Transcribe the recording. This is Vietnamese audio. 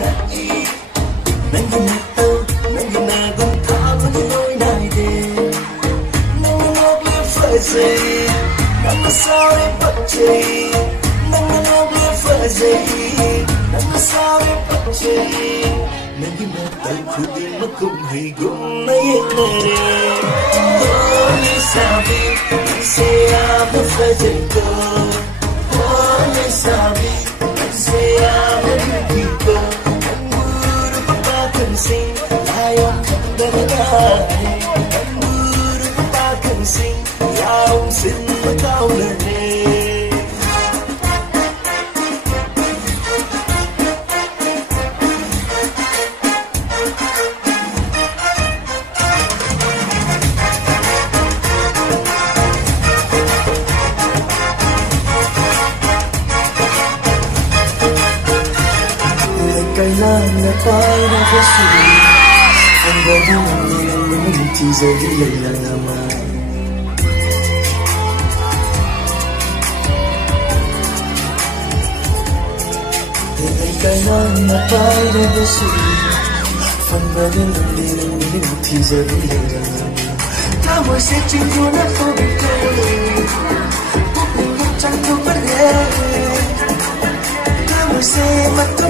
나이 난긴 했던 난긴 나고 가만히 너의 나이대 난긴 오블리 fuzzy 난그 sorry 뻗지 난긴 오블리 fuzzy 난그 sorry 뻗지 난긴 했던 그들 만큼 해고 나의 날에 너의 사비 이제야 못 빠질거 너의 사비 이제야 못 느끼고 난 무릎 빡빡한 생 나영 간다나해 난 무릎 빡빡한 생 야옹 신나 가오르네 kailangan tayo kasi ang gagawin ng teaser nila naman kailangan tayo kasi ang gagawin ng teaser nila naman Tao sẽ chinh phục nó không bị thôi Cuộc tình chẳng thuộc vấn đề Tao sẽ mất